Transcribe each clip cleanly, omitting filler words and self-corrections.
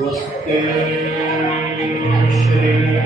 वस्ते श्री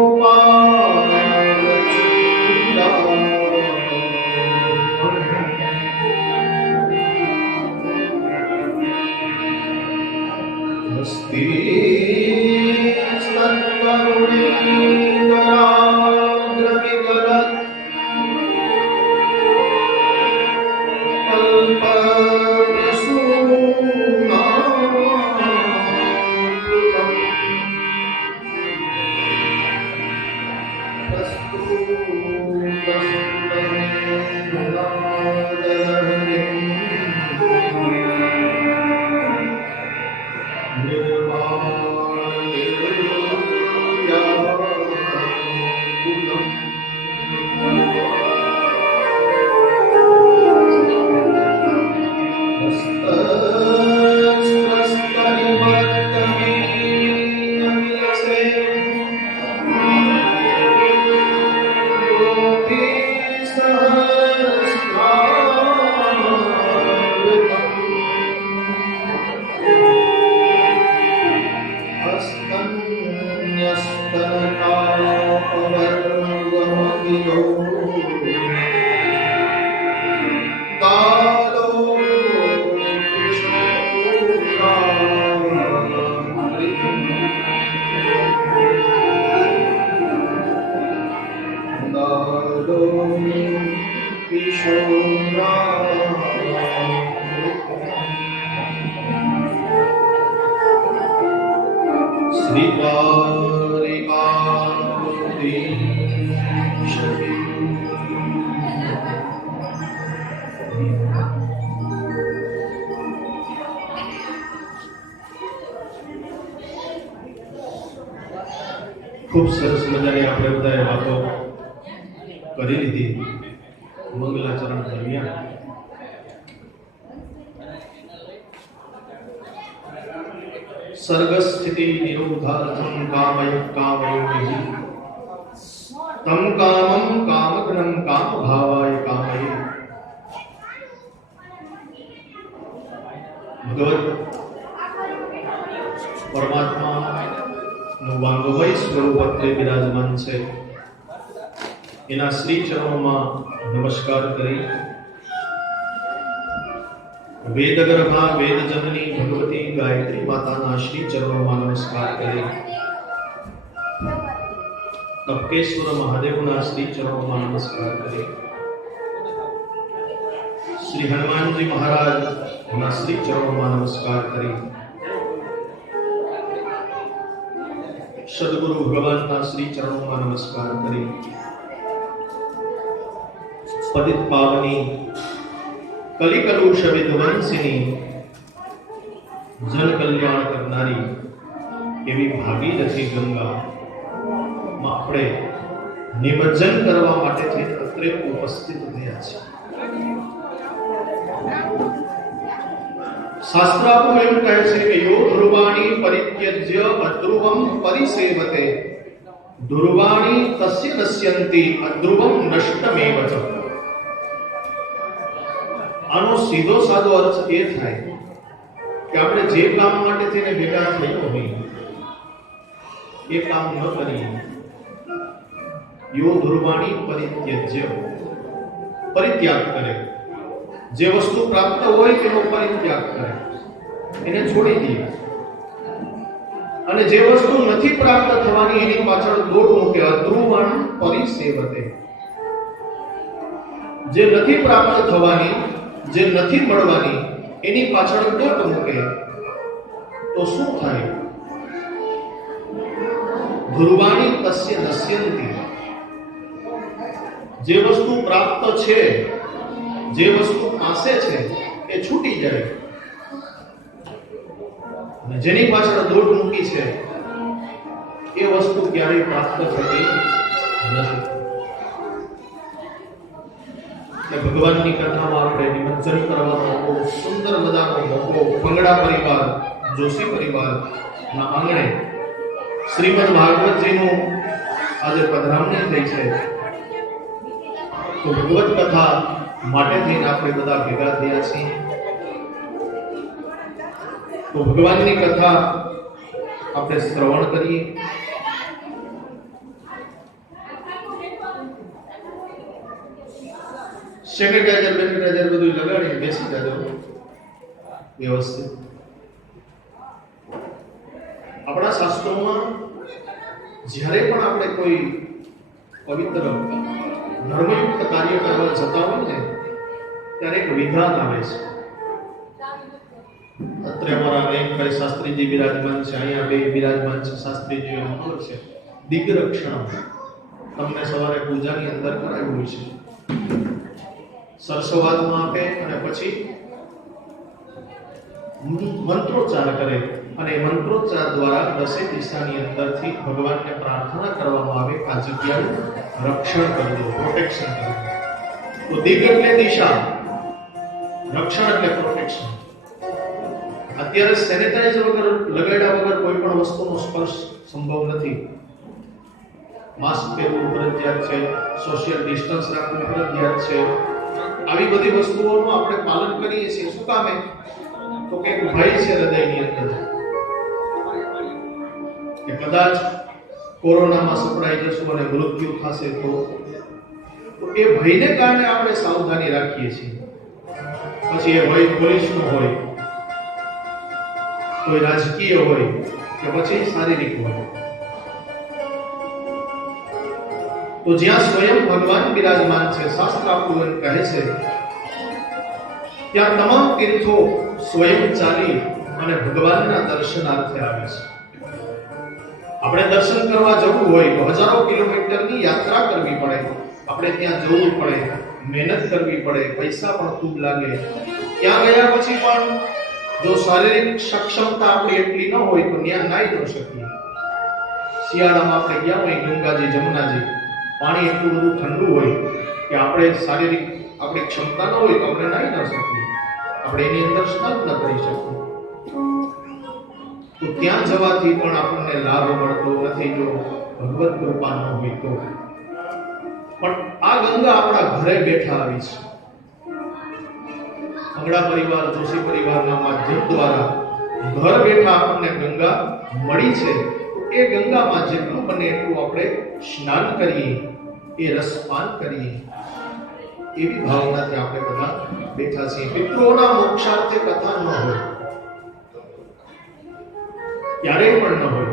Gopal खूब सरस मजानी आपणे बधाए वातो करी लीधी मंगलाचरण दरमियान। सर्गस्थिति निरोधार्थं कामय कामयोनिः तं कामं कामग्नं कामभावाय कामये। भगवत परमात्मा वांगमय स्वरूप विराजमान है। एना श्री चरणों में नमस्कार करी वेदगर्भा वेद जननी भगवती गायत्री माता श्री चरणों में नमस्कार करी तपकेश्वर महादेव श्री चरणों में नमस्कार करी श्री हनुमान जी महाराज श्री चरणों में नमस्कार करी सद्गुरु भगवान श्री चरणों में नमस्कार करी पतित पावनी कलिकलुष विध्वंसिनी जन कल्याण करनारी एवी भागीरथी गंगा में आपणे निमज्जन करवा माटे थी अत्रे उपस्थित थया छे। शास्त्र आपको एम कहे छे कि यो ध्रुवाणी परित्यज्य अध्रुवम परिसेवते ध्रुवाणी तस्य नश्यन्ति अध्रुवम नष्टमेव च। आनो सीधो सादो अर्थ ए थाय कि આપણે જે કામ માટે થઈને ભેગા થયો હોય એ કામ ન કરીએ। यो ध्रुवाणी परित्यज्य परित्याग करे, जे वस्तु प्राप्त होय तेनो परित्याग करे, એને છોડી દે અને જે વસ્તુ નથી પ્રાપ્ત થવાની એની પાછળ દોડ મૂકે। અધ્રુવણ પરિસેવતે, જે નથી પ્રાપ્ત થવાની જે નથી મળવાની એની પાછળ દોડ મૂકે તો શું થાય? ધ્રુવાણી તસ્ય નશ્યંતિ, જે વસ્તુ પ્રાપ્ત છે જે વસ્તુ પાસે છે એ છૂટી જાય અને જેની પાછળ દોડ મૂકી છે એ વસ્તુ ક્યારેય પ્રાપ્ત થતી નથી। ભગવાનની કથામાં આપણે નિમંત્રણ કરવાનો બહુ સુંદર મજાનો મોકો પંગડા પરિવાર જોશી પરિવારના આંગણે શ્રીમદ ભાગવતજીનું આજે પધરામણી થઈ છે। તો ભગવત કથા માટે થઈને આપણે બધા ભેગા થયા છીએ। તો ભગવાનની કથા આપણે શ્રવણ કરીએ। સેનેટાઈઝર બેનેટાઈઝર બધું લગાડી બેસી જાજો વ્યવસ્થિત। આપણા શાસ્ત્રોમાં જ્યારે પણ આપણે કોઈ પવિત્ર ધર્મયુક્ત કાર્ય કરવા જતા હોય ને ત્યારે એક વિધાન આવે છે। અત્રે અમારા નયનભાઈ શાસ્ત્રીજી બિરાજમાન છે, અહીંયા બે બિરાજમાન છે શાસ્ત્રીજી, ખબર છે દિગ્રક્ષણ, તમને સવારે પૂજાની અંદર કરાવ્યું છે. સરસવાદમાં આપે અને પછી મંત્રોચ્ચાર કરે અને મંત્રોચ્ચાર દ્વારા દસે દિશાની અંદરથી ભગવાનને પ્રાર્થના કરવામાં આવે આ જગ્યાનું રક્ષણ કરજો, પ્રોટેક્શન કરજો. તો દિગ એટલે દિશા, રક્ષણ એટલે પ્રોટેક્શન. અત્યારે સેનેટાઈઝર વગર લગાડ્યા વગર કોઈ પણ વસ્તુનો સ્પર્શ સંભવ નથી. માસ્ક પહેરવું ફરજિયાત છે, સોશિયલ ડિસ્ટન્સ રાખવું ફરજિયાત છે. આવી બધી વસ્તુઓનું આપણે પાલન કરીએ છીએ. શું કામે? તો કે ભય છે હૃદયની અંદર કે કદાચ કોરોનામાં સપડાઈ જશું અને મૃત્યુ થશે તો એ ભયને કારણે આપણે સાવધાની રાખીએ છીએ. પછી એ ભય પોલીસનો હોય, કોઈ રાજકીય હોય કે પછી શારીરિક હોય. તો જ્યાં સ્વયં ભગવાન બિરાજમાન છે, શાસ્ત્ર આપણું એમ કહે છે, ત્યાં તમામ તીર્થો સ્વયં ચાલી અને ભગવાનના દર્શનાર્થે આવે છે. આપણે દર્શન કરવા જવું હોય તો હજારો કિલોમીટરની યાત્રા કરવી પડે, આપણે ત્યાં જવું પડે, મહેનત કરવી પડે, પૈસા પણ ખૂબ લાગે. ત્યાં ગયા પછી પણ જો શારીરિક સક્ષમતા આપણી એટલી ન હોય તો ત્યાં નાઈ ન શકીએ. શિયાળામાં આપણે ગયા હોય ગંગાજી, જમુનાજી, પાણી એટલું બધું ઠંડુ હોય કે આપણે શારીરિક આપણી ક્ષમતા ન હોય તો આપણે નાઈ ન શકીએ, આપણે એની અંદર સ્નાન ન કરી શકીએ. તો ત્યાં જવાથી પણ આપણને લાભ મળતો નથી જો ભગવત કૃપા ન હોય તો. પણ આ ગંગા આપણા ઘરે બેઠા આવી છે. અંગડા પરિવાર, જોશી પરિવારના માધ્યમ દ્વારા ઘર બેઠા આપણને ગંગા મળી છે. એ ગંગામાં જેટલું બને એટલું આપણે સ્નાન કરીએ, એ રસપાન કરીએ, એવી ભાવનાથી આપણે બધા બેઠા છીએ. પિતૃઓના મોક્ષાર્થે કથા ન હોય, ક્યારેય પણ ન હોય.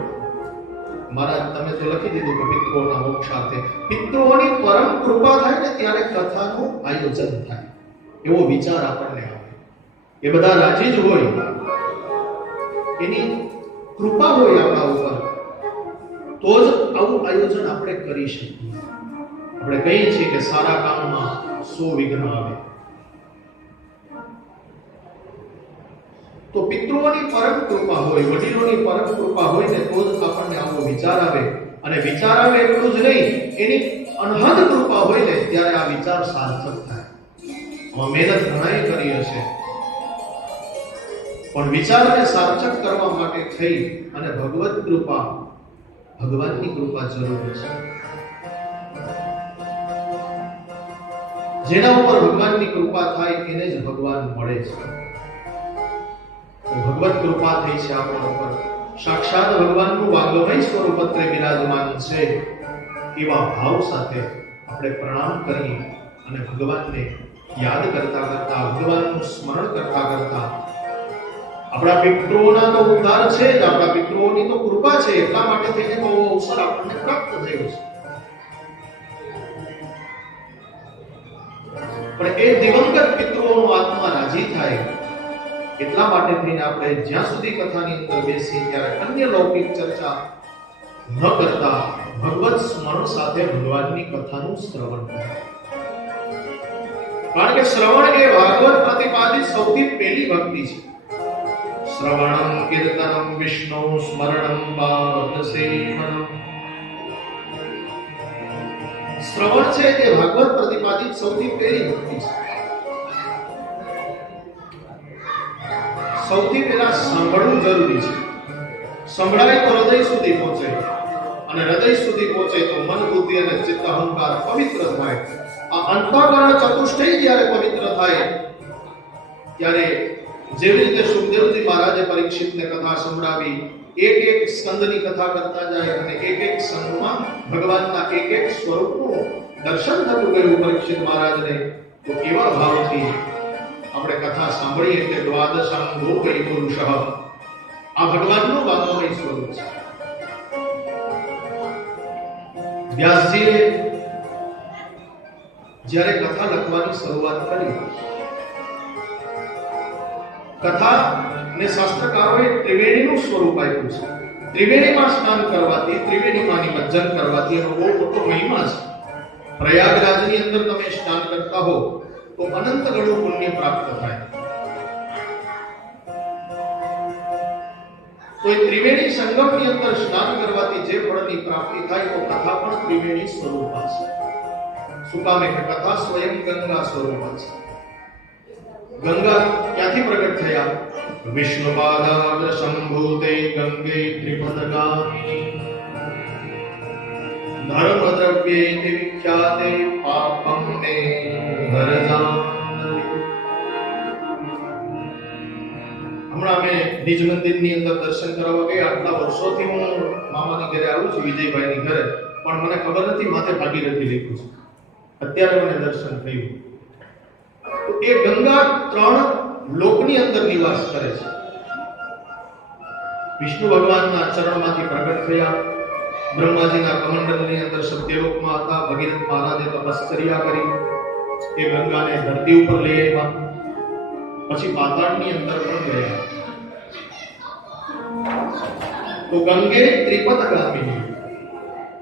મહારાજ તમે તો લખી દીધું કે પિતૃઓના મોક્ષાર્થે. પિતૃઓની પરમ કૃપા થાય ને ત્યારે કથાનું આયોજન થાય, એવો વિચાર આપણને આવે. એ બધા રાજી જ હોય, એની કૃપા હોય આપણા ઉપર, તો જ આવું આયોજન આપણે કરી શકીએ. આપણે કહીએ છીએ કે સારા કામમાં 100 વિઘ્ન આવે. તો પિતૃઓની પરમ કૃપા હોય, વડીલોની પરમ કૃપા હોય ને તો જ આપણને આવો વિચાર આવે. અને વિચાર આવે એટલું જ નહીં, એની અનહદ કૃપા હોય ને ત્યારે આ વિચાર સાર્થક થાય. મહેનત ઘણાએ કરી હશે, પણ વિચારને સાર્થક કરવા માટે થઈ અને ભગવત કૃપા, ભગવાનની કૃપા જરૂરી છે. જેના ઉપર ભગવાનની કૃપા થાય એને જ ભગવાન મળે છે. ભગવત કૃપા થઈ છે આપણા ઉપર. સાક્ષાત ભગવાનનું વાગ્યમય સ્વરૂપ અત્રે બિરાજમાન છે. એવા ભાવ સાથે આપણે પ્રણામ કરીએ અને ભગવાનને યાદ કરતા કરતા, ભગવાનનું સ્મરણ કરતા કરતા, આપણા પિતૃઓના તો ઉદ્ધાર છે જ, આપણા પિતૃઓની તો કૃપા છે, એટલા માટે થઈને તો અવસર આપણને પ્રાપ્ત થયો છે. પણ એ દિવંગત પિતૃઓનો આત્મા રાજી થાય એટલા માટે થઈને આપણે જ્યાં સુધી કથાની અંદર બેસીએ ત્યારે અન્ય લૌકિક ચર્ચા ન કરતા ભગવત સ્મરણ સાથે ભગવાનની કથાનું શ્રવણ કરીએ. કારણ કે શ્રવણ એ ભાગવત પ્રતિપાદિત સૌથી પહેલી ભક્તિ છે. શ્રવણમ કીર્તનમ વિષ્ણુ સ્મરણમ પાવનસેવનમ. શ્રવણ છે એ ભાગવત પ્રતિપાદિત સૌથી પહેલી ભક્તિ છે. સૌથી પહેલા સાંભળવું જરૂરી છે. સંભળાય તો હૃદય સુધી પહોંચે, અને હૃદય સુધી પહોંચે તો મન, બુદ્ધિ અને ચિત્ત અહંકાર પવિત્ર થાય. આ અંતઃકરણ ચતુષ્ટય જ્યારે પવિત્ર થાય ત્યારે જેવી રીતે સુખદેવજી મહારાજે પરીક્ષિતને કથા સંભળાવી, એક એક સ્કંદની કથા કરતા જાય અને એક એક સ્કંદમાં ભગવાનના એક એક સ્વરૂપનું દર્શન થતું ગયું પરીક્ષિત મહારાજને. તો કેવા ભાવથી આપણે કથા સાંભળીએ કે દ્વાદશમ ગોપૈ પુરુષઃ, આ ભગવાનનું વાગ્યમય સ્વરૂપ છે. વ્યાસજીએ જ્યારે કથા લખવાની શરૂઆત કરી, કથા ને શાસ્ત્રકારોએ ત્રિવેણીનું સ્વરૂપ આપ્યું છે. ત્રિવેણીમાં સ્નાન કરવાથી, ત્રિવેણીમાં નિમજ્જન કરવાથી એનો બહુ મોટો મહિમા છે. પ્રયાગરાજની અંદર તમે સ્નાન કરતા હો તો અનંત ગણું પુણ્ય પ્રાપ્ત થાય. તો એ ત્રિવેણી સંગમની અંદર સ્નાન કરવાથી જે ફળની પ્રાપ્તિ થાય તો કથા પણ ત્રિવેણી સ્વરૂપ છે. શું કામ કે કથા સ્વયં ગંગા સ્વરૂપ છે. ગંગા ક્યાંથી પ્રગટ થયા? વિષ્ણુપાદાગ્ર સંભૂતે ગંગે ત્રિપદગામિની ધર્મ દ્રવ્યે વિખ્યાતે પાપમ તે હરજાનવી. હમણાં અમે નિજ મંદિરની અંદર દર્શન કરવા ગયા. આટલા વર્ષોથી હું મામાની ઘરે આવું છું, વિજયભાઈની ઘરે, પણ મને ખબર નથી માથે ભાગીરથી લખ્યું છે. અત્યારે મને દર્શન થયું. તો એ ગંગા 3 લોકની અંદર નિવાસ કરે છે. વિષ્ણુ ભગવાનના ચરણમાંથી પ્રગટ થયા. બ્રહ્માજીના કમંડલની અંદર સત્યલોકમાં હતા. ભગીરથ મહારાજે તપશ્ચર્યા કરી. એ ગંગાને ધરતી ઉપર લઈ આવ્યા. પછી પાતાળની અંદર પણ ગયા. તો ગંગે ત્રિપદગામિની,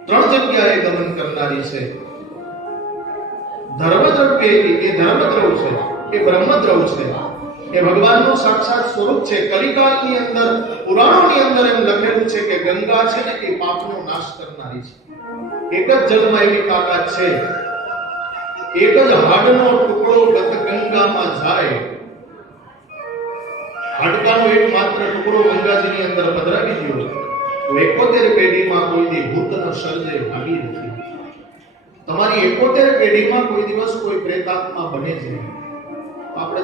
3 જગ્યાએ ગમન કરનારી છે. ધર્મદ્રવ્ય એ ધર્મદ્રવ છે, એ બ્રહ્મદ્રવ છે, એ ભગવાનનો સાક્ષાત સ્વરૂપ છે. કલિકાળની અંદર, પુરાણોની અંદર એમ લખેલું છે કે ગંગા છે ને એ પાપનો નાશ કરનારી છે. એક જ જલમાં એવી તાકાત છે. એક જ હાડનો ટુકડો ગત ગંગામાં જાય, હાડકાનો એક માત્ર ટુકડો ગંગાજીની અંદર પધરાવી દો તો 71 પેઢીમાં કોઈ દી ભૂતનો સર્જે ભાગી નથી. તમારી 71 પેઢીમાં કોઈ દિવસ કોઈ પ્રેતાત્મા બને છે. આપણે